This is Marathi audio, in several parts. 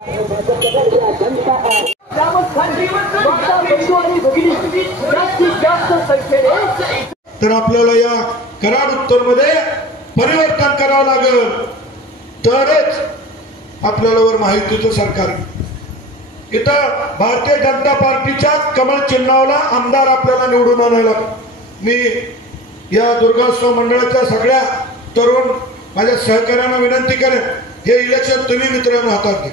तर आपल्याला या कराड उत्तर मध्ये परिवर्तन करावं लागेल, तरच आपल्याला वर महायुतीचं सरकार. इथं भारतीय जनता पार्टीच्या कमळ चिन्हावला आमदार आपल्याला निवडून आणायला. मी या दुर्गोत्सव मंडळाच्या सगळ्या तरुण माझ्या सहकार्यांना विनंती करेन, हे इलेक्शन तुम्ही मित्रांनो हातात घ्या.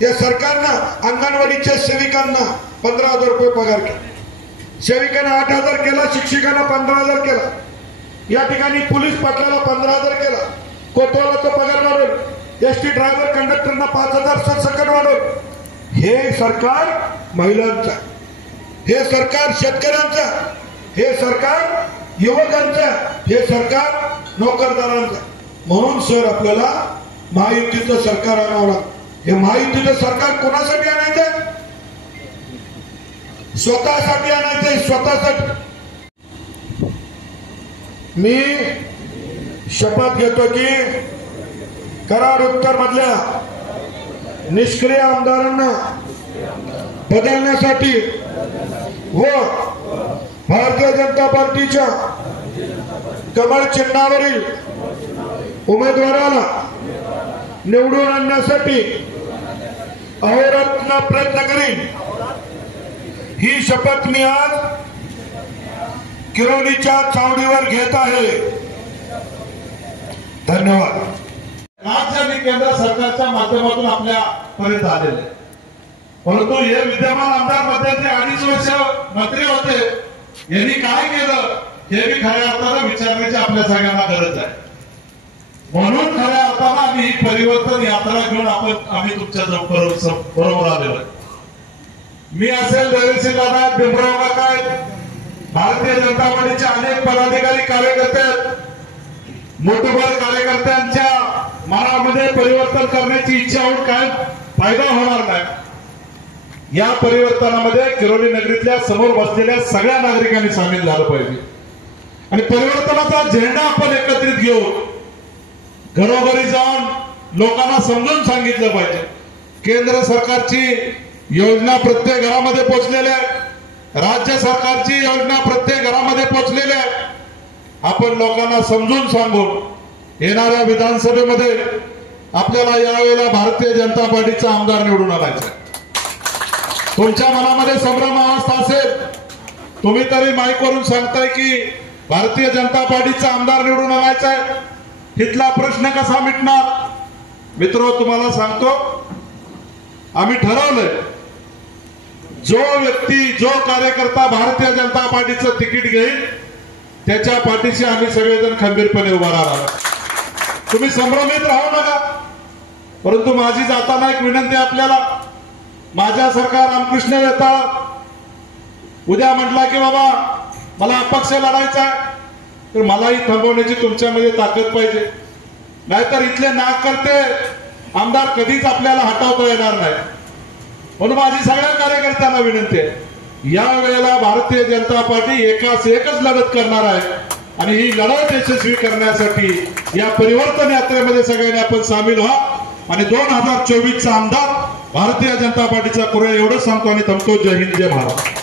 या सरकारनं अंगणवाडीच्या सेविकांना 15,000 रुपये पगार केला, सेविकांना 8,000 केला, शिक्षकांना 15,000 केला, या ठिकाणी पोलीस पाटलाला 15,000 केला, कोतवालाचा पगार वाढवून, एसटी ड्रायव्हर कंडक्टरना 5,000 सरसकट वाढवून. हे सरकार महिलांचा, हे सरकार शेतकऱ्यांचा, हे सरकार युवकांचा, हे सरकार नोकरदारांचा. म्हणून सर आपल्याला महायुतीचं सरकार आणावं लागतं. हे महायुतीचं सरकार कोणासाठी आणायचं? स्वतःसाठी आणायचंय, स्वतःसाठी. मी शपथ घेतो की कराड उत्तर मधल्या निष्क्रिय आमदारांना बदलण्यासाठी व भारतीय जनता पार्टीच्या कमळ चिन्हावरील उमेदवाराला निवडून आणण्यासाठी अहोरात्र प्रयत्न करीन. ही शपथ मी आज किरोलीच्या चावडीवर घेत आहे. धन्यवाद. राज्य आणि केंद्र सरकारच्या माध्यमातून आपल्या पर्यंत आलेले, परंतु हे विद्यमान आमदार मध्याचे 2.5 वर्ष मंत्री होते, यांनी काय केलं हे मी खऱ्या अर्थानं विचारण्याची आपल्या सगळ्यांना गरज आहे. म्हणून खऱ्या अर्थानं आम्ही ही परिवर्तन यात्रा घेऊन आम्ही तुमच्या बरोबर आलेलो आहे. मी असेल, देवेसिंग दादा, भीमराव काका आहेत, भारतीय जनता पार्टीचे अनेक पदाधिकारी कार्यकर्ते आहेत. मोठभर कार्यकर्त्यांच्या मनामध्ये परिवर्तन करण्याची इच्छा होऊन काय फायदा होणार नाही. या परिवर्तनामध्ये किरोली नगरीतल्या समोर बसलेल्या सगळ्या नागरिकांनी सामील झालं पाहिजे आणि परिवर्तनाचा झेंडा आपण एकत्रित घेऊन घरोघरी जाऊन लोकांना समजून सांगितलं पाहिजे. केंद्र सरकारची योजना प्रत्येक घरामध्ये पोहोचलेल्या आहे, राज्य सरकारची योजना प्रत्येक घरामध्ये पोहोचलेल्या आहे. आपण लोकांना समजून सांगून येणाऱ्या विधानसभेमध्ये आपल्याला यावेळेला भारतीय जनता पार्टीचा आमदार निवडून आणायचा. तुमच्या मनामध्ये संभ्रम अवस्था असेल, तुम्ही तरी माईकवरून सांगताय की भारतीय जनता पार्टीचा आमदार निवडून आणायचा आहे. तिथला प्रश्न कसा मिटणार? मित्र, तुम्हाला सांगतो, आम्ही ठरवलंय, जो व्यक्ती, जो कार्यकर्ता भारतीय जनता पार्टीचं तिकीट घेईल त्याच्या पाठीशी आम्ही सगळेजण खंबीरपणे उभा राहणार. तुम्ही संभ्रमित राहू नका. परंतु माझी जाताना एक विनंती आपल्याला, माझ्यासारखा रामकृष्ण वेताळ उद्या म्हटला की बाबा मला अपक्ष लढायचा आहे, तर मलाही थांबवण्याची तुमच्यामध्ये ताकद पाहिजे. नाहीतर इथले नाक करते आमदार कधीच आपल्याला हटवता येणार नाही. म्हणून माझी सगळ्या कार्यकर्त्यांना विनंती आहे, या वेळेला भारतीय जनता पार्टी एकाच एकच लढत करणार आहे आणि ही लढत यशस्वी करण्यासाठी या परिवर्तन यात्रेमध्ये सगळ्यांनी आपण सामील व्हा आणि 2024चा आमदार भारतीय जनता पार्टीचा करूया. एवढं सांगतो आणि थांबतो. जय हिंद, जय महाराष्ट्र.